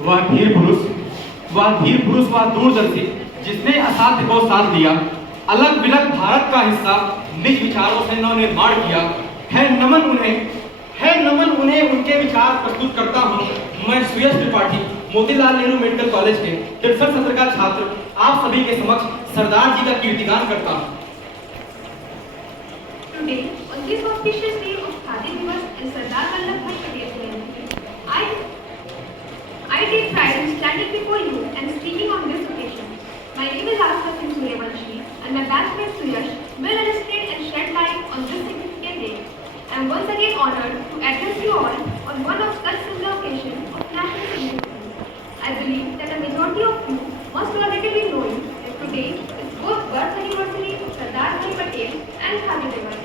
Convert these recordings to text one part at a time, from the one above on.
वह वीर पुरुष वह दूरदर्शी जिसने असाध्य को साथ दिया, अलग विलग भारत का हिस्सा निज विचारों से नव निर्माण किया। है नमन उन्हें उनके विचार प्रस्तुत करता हूँ। मैं सुयश त्रिपाठी, मोतीलाल नेहरू मेडिकल कॉलेज के 63 सत्र का छात्र, आप सभी के समक्ष सरदार जी का कीर्तिगान करता हूँ। Today, on this auspicious day of Khadi Divas and Sardar Vallabhbhai Patel's memory, I take pride in standing before you and speaking on this occasion. My name is Asha Singh Suryavanshi, and my batchmate Suyash will illustrate and shed light on this significant day. I am once again honored to address you all on one of such similar occasions of national significance. I believe that a majority of you must already be knowing that today is both birth anniversary of Sardar Bhai Patel and Khadi Divas.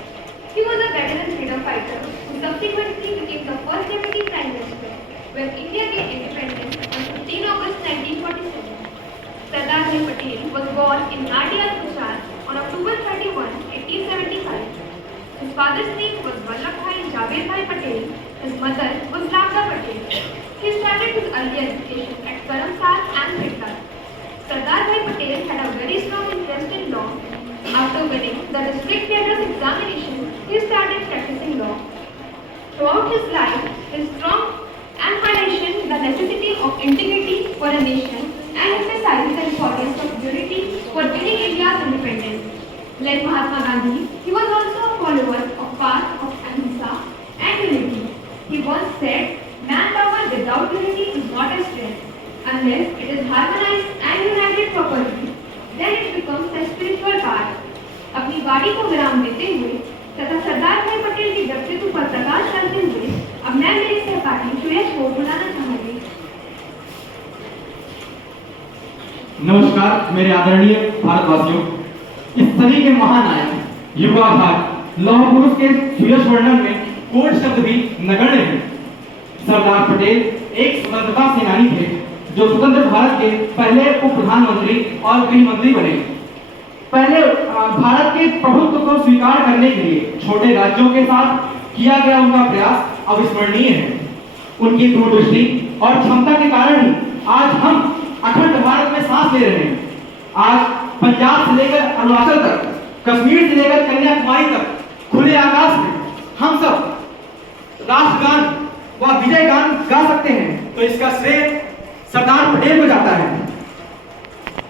He was a veteran freedom fighter who subsequently became the first deputy prime minister when India gained independence on 15 August 1947. Sardar Bhai Patel was born in Nadia, Gujarat on October 31, 1875. His father's name was Vallabhbhai Javed Patel. His mother was Ramda Patel. He started his early education at Karamsar and Bhittar. Sardar Bhai Patel had a very strong interest in law. After winning the district cadres examination, he started practicing law. Throughout his life, his strong emphasization the necessity of integrity for a nation and emphasized the importance of unity for winning India's independence. Like Mahatma Gandhi, he was also a follower of path of ahimsa and unity. He once said, manpower without unity is not a strength. Unless it is harmonized and united properly, then it becomes a spiritual path. अपनी वाणी को विराम देते हुए तथा सरदार भाई पटेल के व्यक्तित्व पर प्रकाश डालते हुए अब मैं मेरे सहपाठी सुयश को बुलाना चाहूंगी। नमस्कार मेरे आदरणीय भारतवासियों, इस सदी के महानायक युगाधार लौह पुरुष के सुयश वर्णन में कोट शब्द भी नगण्य है। सरदार पटेल एक स्वतंत्रता सेनानी थे जो स्वतंत्र भारत के पहले उप प्रधानमंत्री और गृह मंत्री बने। पहले भारत के प्रभुत्व को स्वीकार करने के लिए छोटे राज्यों के साथ किया गया उनका प्रयास अविस्मरणीय है। उनकी दूरदृष्टि और क्षमता के कारण ही आज हम अखंड भारत में सांस ले रहे हैं। आज पंजाब से लेकर अरुणाचल तक, कश्मीर से लेकर कन्याकुमारी तक खुले आकाश में हम सब राष्ट्रगान व विजय गान गा सकते हैं, तो इसका श्रेय सरदार पटेल को जाता है।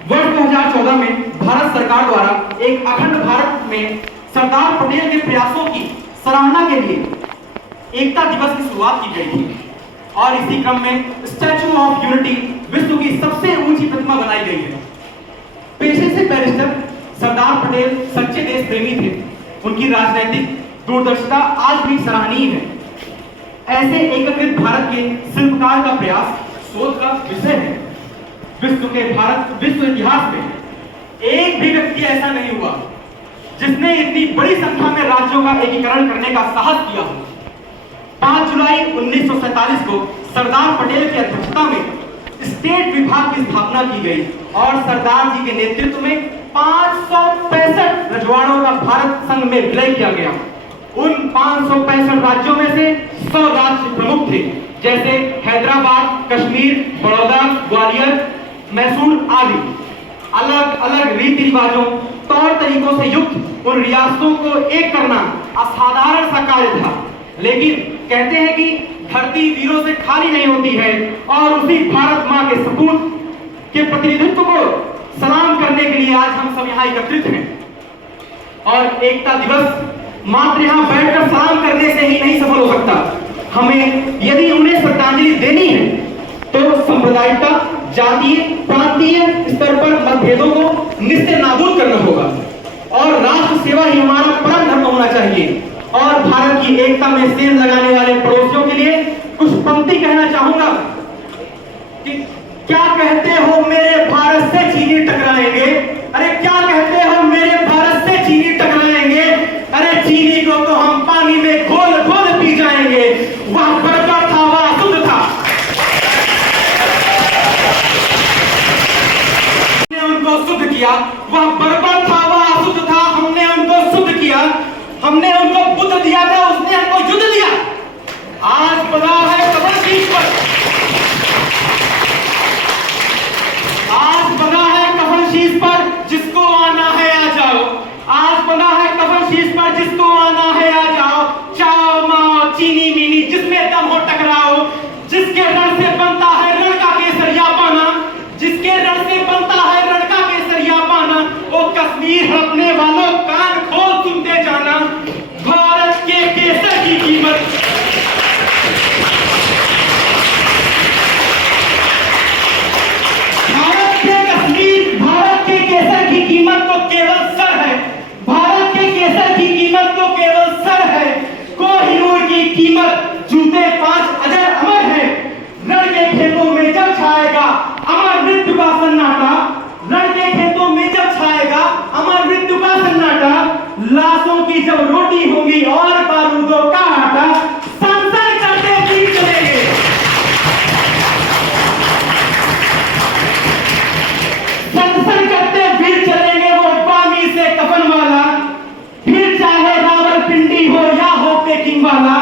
वर्ष 2014 में भारत सरकार द्वारा एक अखंड भारत में सरदार पटेल के प्रयासों की सराहना के लिए एकता दिवस की शुरुआत की गई थी और इसी क्रम में स्टैच्यू ऑफ यूनिटी विश्व की सबसे ऊंची प्रतिमा बनाई गई है। पेशे से बैरिस्टर सरदार पटेल सच्चे देश प्रेमी थे। उनकी राजनीतिक दूरदर्शिता आज भी सराहनीय है। ऐसे एकीकृत भारत के शिल्पकार का प्रयास शोध का विषय है। विश्व इतिहास में एक भी व्यक्ति ऐसा नहीं हुआ जिसने इतनी बड़ी संख्या में राज्यों का एकीकरण करने का साहस किया हो। 5 जुलाई 1947 को सरदार पटेल की अध्यक्षता में स्टेट विभाग की स्थापना की गई और सरदार जी के नेतृत्व में 565 रजवाड़ों का भारत संघ में विलय किया गया। उन 565 राज्यों में से 100 राज्य प्रमुख थे, जैसे हैदराबाद, कश्मीर, बड़ौदा, ग्वालियर, मैसूर आदि। अलग अलग रीति रिवाजों, तौर तरीकों से युक्त उन रियासतों को एक करना असाधारण सा कार्य था। लेकिन कहते हैं कि धरती वीरों से खाली नहीं होती है और उसी भारत माँ के सपूत के प्रतिनिधित्व को सलाम करने के लिए आज हम सब यहाँ एकत्रित हैं। और एकता दिवस मात्र यहाँ बैठकर सलाम करने से ही नहीं सफल हो सकता। हमें यदि उन्हें श्रद्धांजलि देनी है तो सांप्रदायिकता, जातीय, प्रांतीय स्तर पर मतभेदों को निश्चय नाबूद करना होगा और राष्ट्र सेवा ही हमारा परम धर्म होना चाहिए। और भारत की एकता में सेंध लगाने वाले पड़ोसियों के लिए कुछ पंक्ति कहना चाहूंगा कि क्या कहते हो मेरे भारत से चीनी टकराएंगे, अरे क्या कहते हो मेरे भारत से चीनी टकराएंगे, अरे चीनी को तो हम पानी में घोल घोल पी जाएंगे। वह बड़का था, वह अशुद्ध था, उनको शुद्ध किया। वह बर्बर था, वह अशुद्ध था, हमने उनको शुद्ध किया। हमने उनको बुद्ध दिया था, उसने हमको युद्ध दिया। आज बना है कमल शीश पर छाएगा अमर मृत्यु का सन्नाटा, लड़के खेतों में जब छाएगा अमर मृत्यु का सन्नाटा, लाशों की जब रोटी होगी और बारूदों का आटा, संसर करते भी चलेंगे। संसर करते भी चलेंगे वो बागी से कफन वाला, फिर चाहे रावलपिंडी हो या हो पेकिंग वाला,